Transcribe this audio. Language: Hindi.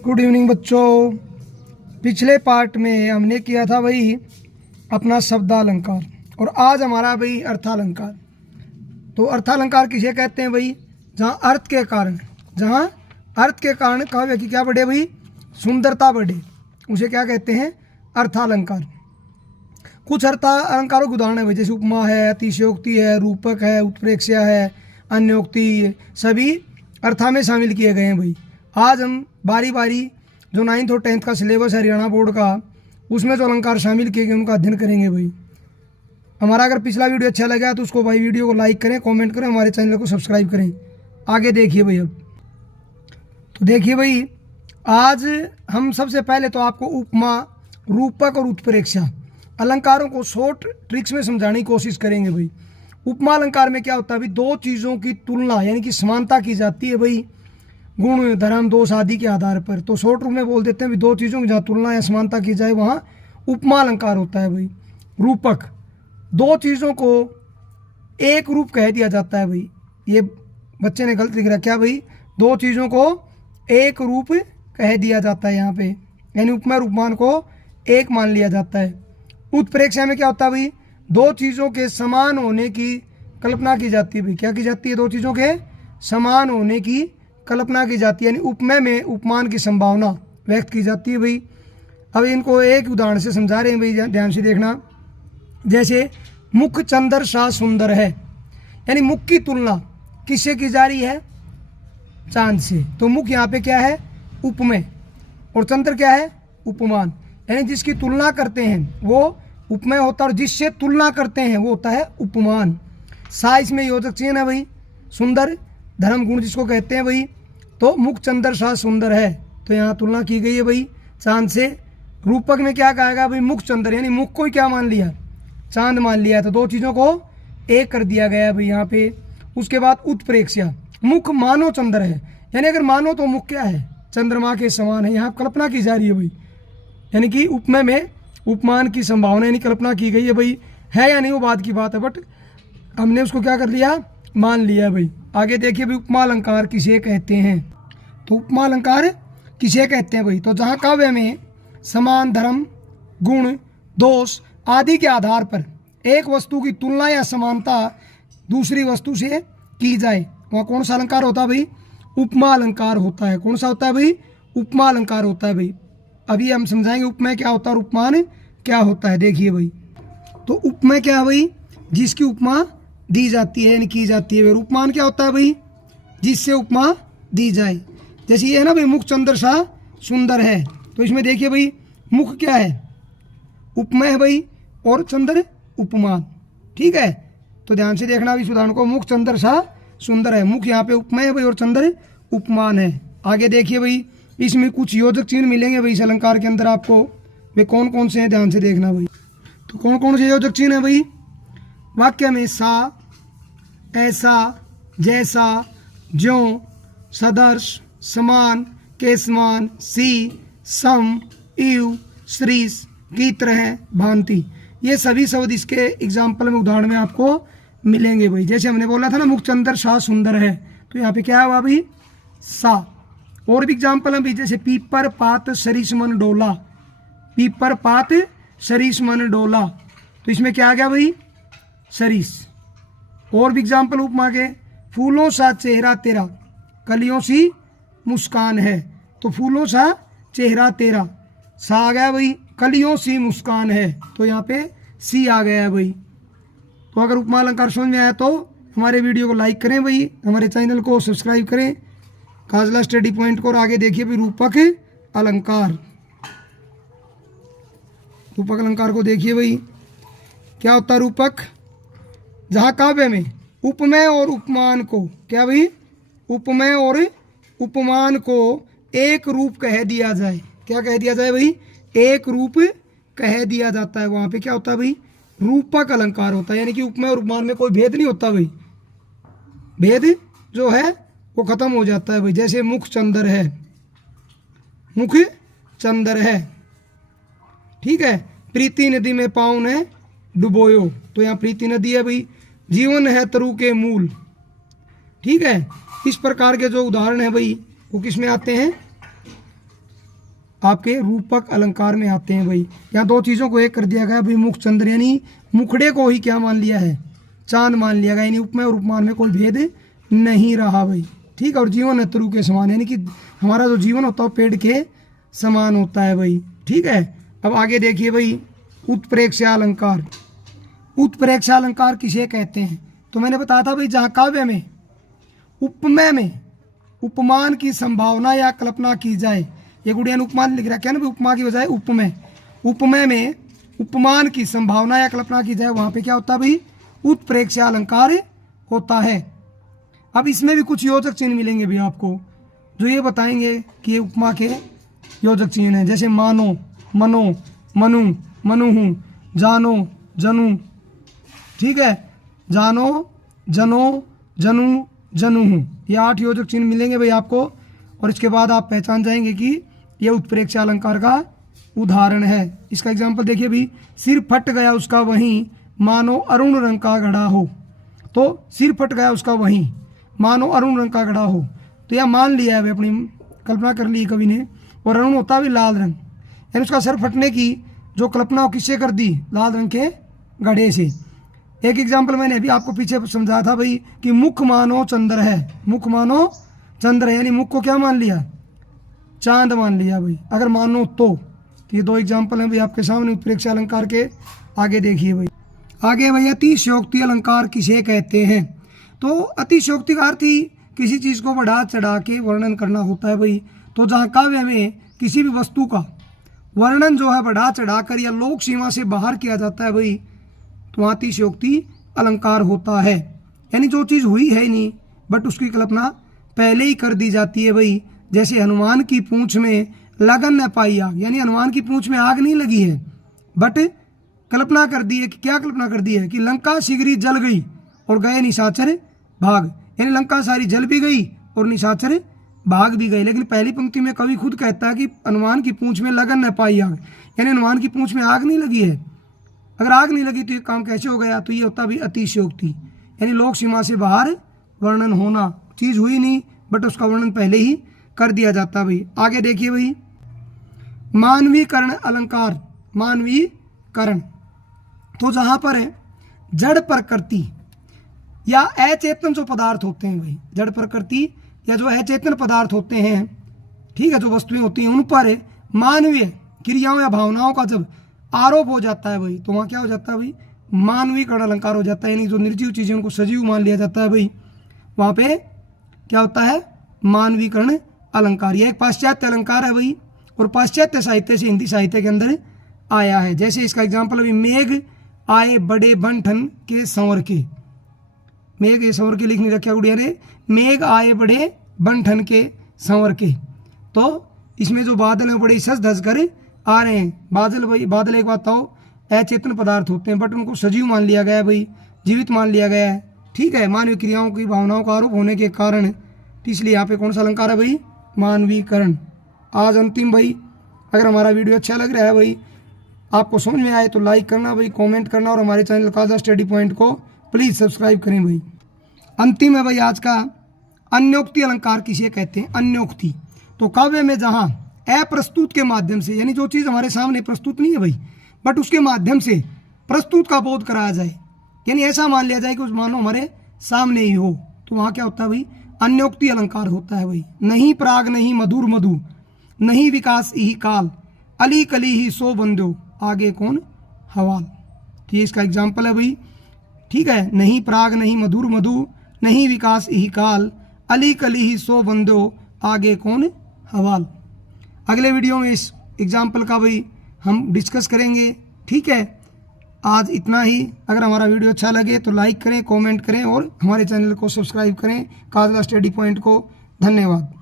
गुड इवनिंग बच्चों। पिछले पार्ट में हमने किया था भाई अपना शब्दालंकार और आज हमारा भाई अर्थालंकार। तो अर्थालंकार किसे कहते हैं भाई? जहाँ अर्थ के कारण काव्य की क्या बढ़े भाई? सुंदरता बढ़े, उसे क्या कहते हैं? अर्थालंकार। कुछ अर्थालंकारों के उदाहरण है भाई, जैसे उपमा है, अतिशयोक्ति है, रूपक है, उत्प्रेक्षा है, अन्योक्ति, सभी अर्था में शामिल किए गए हैं भाई। आज हम बारी बारी जो 9th और 10th का सिलेबस है हरियाणा बोर्ड का, उसमें जो अलंकार शामिल किए गए उनका अध्ययन करेंगे भाई। हमारा अगर पिछला वीडियो अच्छा लगा तो उसको भाई वीडियो को लाइक करें, कमेंट करें, हमारे चैनल को सब्सक्राइब करें। आगे देखिए भाई। अब तो देखिए भाई, आज हम सबसे पहले तो आपको उपमा, रूपक और उत्प्रेक्षा अलंकारों को शॉर्ट ट्रिक्स में समझाने की कोशिश करेंगे भाई। उपमा अलंकार में क्या होता है भाई? दो चीज़ों की तुलना यानी कि समानता की जाती है भाई, गुण, धर्म, दोष आदि के आधार पर। तो शॉर्ट रूप में बोल देते हैं भाई, दो चीज़ों की जहाँ तुलना या समानता की जाए वहाँ उपमा अलंकार होता है भाई। रूपक, दो चीज़ों को एक रूप कह दिया जाता है भाई। ये बच्चे ने गलत लिख रहा, क्या भाई? दो चीज़ों को एक रूप कह दिया जाता है यहाँ पे, यानी उपमा और उपमान को एक मान लिया जाता है। उत्प्रेक्षा में क्या होता है भाई? दो चीज़ों के समान होने की कल्पना की जाती है भाई। क्या की जाती है? दो चीज़ों के समान होने की कल्पना की जाती है, यानी उपमेय में उपमान की संभावना व्यक्त की जाती है भाई। अब इनको एक उदाहरण से समझा रहे हैं भाई, ध्यान से देखना। जैसे मुख चंद्र सा सुंदर है, यानी मुख की तुलना किससे की जा रही है? चांद से। तो मुख यहाँ पे क्या है? उपमेय, और चंद्र क्या है? उपमान। यानी जिसकी तुलना करते हैं वो उपमेय होता है और जिससे तुलना करते हैं वो होता है उपमान। सा इसमें योजक चिन्ह है भाई। सुंदर, धर्म, गुण जिसको कहते हैं भाई। तो मुख चंद्र सा सुंदर है, तो यहाँ तुलना की गई है भाई चांद से। रूपक में क्या कहेगा भाई? मुख चंद्र, यानी मुख को ही क्या मान लिया? चांद मान लिया। तो दो चीज़ों को एक कर दिया गया भाई यहाँ पे। उसके बाद उत्प्रेक्षा, मुख मानो चंद्र है, यानी अगर मानो तो मुख क्या है? चंद्रमा के समान है। यहाँ कल्पना की जा रही है भाई, यानी कि उपमेय में उपमान की संभावना यानी कल्पना की गई है भाई। है या नहीं वो बात की बात है, बट हमने उसको क्या कर लिया? मान लिया भाई। आगे देखिए भाई, उपमा अलंकार किसे कहते हैं? तो उपमा अलंकार किसे कहते हैं भाई? तो जहाँ काव्य में समान, धर्म, गुण, दोष आदि के आधार पर एक वस्तु की तुलना या समानता दूसरी वस्तु से की जाए, वहाँ कौन सा अलंकार होता है भाई? उपमा अलंकार होता है। कौन सा होता है भाई? उपमा अलंकार होता है भाई। अभी हम समझाएंगे उपमेय क्या होता है और उपमान क्या होता है। देखिए भाई, तो उपमेय क्या है भाई? जिसकी उपमा दी जाती है यानी की जाती है। उपमान क्या होता है भाई? जिससे उपमा दी जाए। जैसे ये है ना भाई, मुख चंद्र सा सुंदर है, तो इसमें देखिए भाई, मुख क्या है? उपमेय है भाई, और चंद्र उपमान। ठीक है, तो ध्यान से देखना इस उदाहरण को। मुख चंद्र सा सुंदर है, मुख यहाँ पे उपमेय है भाई और चंद्र उपमान है। आगे देखिए भाई, इसमें कुछ योजक चिन्ह मिलेंगे भाई इस अलंकार के अंदर आपको। वे कौन कौन से हैं ध्यान से देखना भाई। तो कौन कौन से योजक चिन्ह है भाई? वाक्य में सा, ऐसा, जैसा, ज्यों, सदर्श, समान, के समान, सी, सम, इव, श्रीस, की तरह, भांति, ये सभी शब्द इसके एग्जाम्पल में, उदाहरण में आपको मिलेंगे भाई। जैसे हमने बोला था ना, मुख चंद्र सा सुंदर है, तो यहाँ पे क्या हुआ भाई? सा। और भी एग्जाम्पल है भाई, जैसे पीपर पात सरिस मन डोला, पीपर पात सरिस मन डोला, तो इसमें क्या आ गया भाई? सरिस। और भी एग्जाम्पल उपमा के, फूलों सा चेहरा तेरा, कलियों सी मुस्कान है, तो फूलों सा चेहरा तेरा, सा आ गया भाई। कलियों सी मुस्कान है, तो यहाँ पे सी आ गया है भाई। तो अगर उपमा अलंकार समझ में आया तो हमारे वीडियो को लाइक करें भाई, हमारे चैनल को सब्सक्राइब करें, काजला स्टडी पॉइंट को। और आगे देखिए भाई, रूपक अलंकार। रूपक अलंकार को देखिए भाई, क्या होता है रूपक? जहाँ काव्य में उपमेय और उपमान को, क्या भाई? उपमेय और उपमान को एक रूप कह दिया जाए। क्या कह दिया जाए भाई? एक रूप कह दिया जाता है, वहाँ पे क्या होता है भाई? रूपक अलंकार होता है। यानी कि उपमेय और उपमान में कोई भेद नहीं होता भाई, भेद जो है वो खत्म हो जाता है भाई। जैसे मुख चंद्र है, मुख चंद्र है, ठीक है। प्रीति नदी में पाँव ने डुबोयो, तो यहाँ प्रीति नदी है भाई। जीवन है तरु के मूल, ठीक है। इस प्रकार के जो उदाहरण है भाई वो किस में आते हैं? आपके रूपक अलंकार में आते हैं भाई। यहाँ दो चीज़ों को एक कर दिया गया भाई, मुख चंद्र यानी मुखड़े को ही क्या मान लिया है, चांद मान लिया गया, यानी उपमेय और उपमान में कोई भेद नहीं रहा भाई। ठीक है, और जीवन है तरु के समान, यानी कि हमारा जो जीवन होता है वो पेड़ के समान होता है भाई। ठीक है, अब आगे देखिए भाई, उत्प्रेक्षा अलंकार। उत्प्रेक्षा अलंकार किसे कहते हैं? तो मैंने बताया था भाई, जहाँ काव्य में उपमेय में उपमान की संभावना या कल्पना की जाए, ये गुड़िया ने उपमान लिख रखा है ना भाई, उपमा की बजाय उपमेय, उपमेय में उपमान की संभावना या कल्पना की जाए, वहाँ पे क्या होता है भाई, उत्प्रेक्षा अलंकार होता है। अब इसमें भी कुछ योजक चिन्ह मिलेंगे भी आपको, जो ये बताएंगे कि ये उपमा के योजक चिन्ह हैं, जैसे मानो, मनो, मनु, मनुहु, जानो, जनु। ठीक है, जानो, जनो, जनु, जनुहु, ये 8 योजक चिन्ह मिलेंगे भाई आपको। और इसके बाद आप पहचान जाएंगे कि ये उत्प्रेक्षा अलंकार का उदाहरण है। इसका एग्जाम्पल देखिए भी, सिर फट गया उसका वहीं, मानो अरुण रंग का घड़ा हो। तो सिर फट गया उसका वहीं, मानो अरुण रंग का घड़ा हो, तो यह मान लिया है, अपनी कल्पना कर ली कवि ने। और अरुण होता भी लाल रंग, यानी उसका सर फटने की जो कल्पना किससे कर दी, लाल रंग के घड़े से। एक एग्जाम्पल मैंने अभी आपको पीछे समझाया था भाई कि मुख मानो चंद्र है, मुख मानो चंद्र है, यानी मुख को क्या मान लिया, चांद मान लिया भाई, अगर मानो तो। ये 2 एग्जाम्पल हैं भाई आपके सामने उत्प्रेक्षा अलंकार के। आगे देखिए भाई, आगे भाई अतिशयोक्ति अलंकार किसे कहते हैं? तो अतिशयोक्ति का अर्थ ही किसी चीज़ को बढ़ा चढ़ा के वर्णन करना होता है भाई। तो जहाँ काव्य में किसी भी वस्तु का वर्णन जो है बढ़ा चढ़ा कर या लोक सीमा से बाहर किया जाता है भाई, तो वहाँ अतिशयोक्ति अलंकार होता है। यानी जो चीज़ हुई है नहीं बट उसकी कल्पना पहले ही कर दी जाती है भाई। जैसे हनुमान की पूंछ में लगन न पाई आग, यानी हनुमान की पूंछ में आग नहीं लगी है बट कल्पना कर दी है कि क्या कल्पना कर दी है कि लंका शीघ्र जल गई और गए निशाचर भाग, यानी लंका सारी जल भी गई और निशाचर भाग भी गए। लेकिन पहली पंक्ति में कवि खुद कहता है कि हनुमान की पूंछ में लगन न पाई आग, यानी हनुमान की पूंछ में आग नहीं लगी है। अगर आग नहीं लगी तो ये काम कैसे हो गया? तो ये होता भी अतिशयोक्ति, यानी लोक सीमा से बाहर वर्णन होना, चीज़ हुई नहीं बट उसका वर्णन पहले ही कर दिया जाता भाई। आगे देखिए भाई, मानवीकरण अलंकार। मानवीकरण, तो जहाँ पर है जड़ प्रकृति या अचेतन जो पदार्थ होते हैं भाई, जड़ प्रकृति या जो अचेतन पदार्थ होते हैं, ठीक है, जो वस्तुएं होती हैं, उन पर मानवीय क्रियाओं या भावनाओं का जब आरोप हो जाता है भाई, तो वहाँ क्या हो जाता है भाई, मानवीकरण अलंकार हो जाता है। यानी जो निर्जीव चीज़ें उनको सजीव मान लिया जाता है भाई, वहाँ पे क्या होता है, मानवीकरण अलंकार। यह एक पाश्चात्य अलंकार है भाई, और पाश्चात्य साहित्य से हिंदी साहित्य के अंदर आया है। जैसे इसका एग्जाम्पल अभी, मेघ आए बड़े बन ठन के संवर के, मेघ ये संवर के लिख नहीं रखा गुड़िया ने, मेघ आए बड़े बन ठन के संवर के। तो इसमें जो बादल हैं बड़े सज धज कर आ रहे हैं। बादल भाई, बादल एक बात हो, अचेतन पदार्थ होते हैं बट उनको सजीव मान लिया गया है भाई, जीवित मान लिया गया है। ठीक है, मानवीय क्रियाओं की भावनाओं का आरोप होने के कारण, इसलिए यहाँ पे कौन सा अलंकार है भाई, मानवीकरण। आज अंतिम भाई, अगर हमारा वीडियो अच्छा लग रहा है भाई, आपको समझ में आए तो लाइक करना भाई, कमेंट करना, और हमारे चैनल काजा स्टडी पॉइंट को प्लीज़ सब्सक्राइब करें भाई। अंतिम है भाई आज का, अन्योक्ति अलंकार किसे कहते हैं? अन्योक्ति, तो काव्य में जहाँ अप्रस्तुत के माध्यम से, यानी जो चीज़ हमारे सामने प्रस्तुत नहीं है भाई बट उसके माध्यम से प्रस्तुत का बोध कराया जाए, यानी ऐसा मान लिया जाए कि उस मानो हमारे सामने ही हो, तो वहाँ क्या होता है भाई, अन्योक्ति अलंकार होता है भाई। नहीं प्राग नहीं मधुर मधु, नहीं विकास यही काल, अली कली ही सो बंदो, आगे कौन हवाल। तो ये इसका एग्जाम्पल है भाई। ठीक है, नहीं प्राग नहीं मधुर मधु, नहीं विकास यही काल, अली कली ही सो बंदो, आगे कौन हवाल। अगले वीडियो में इस एग्जाम्पल का भाई हम डिस्कस करेंगे। ठीक है, आज इतना ही। अगर हमारा वीडियो अच्छा लगे तो लाइक करें, कमेंट करें और हमारे चैनल को सब्सक्राइब करें, काजला स्टडी पॉइंट को। धन्यवाद।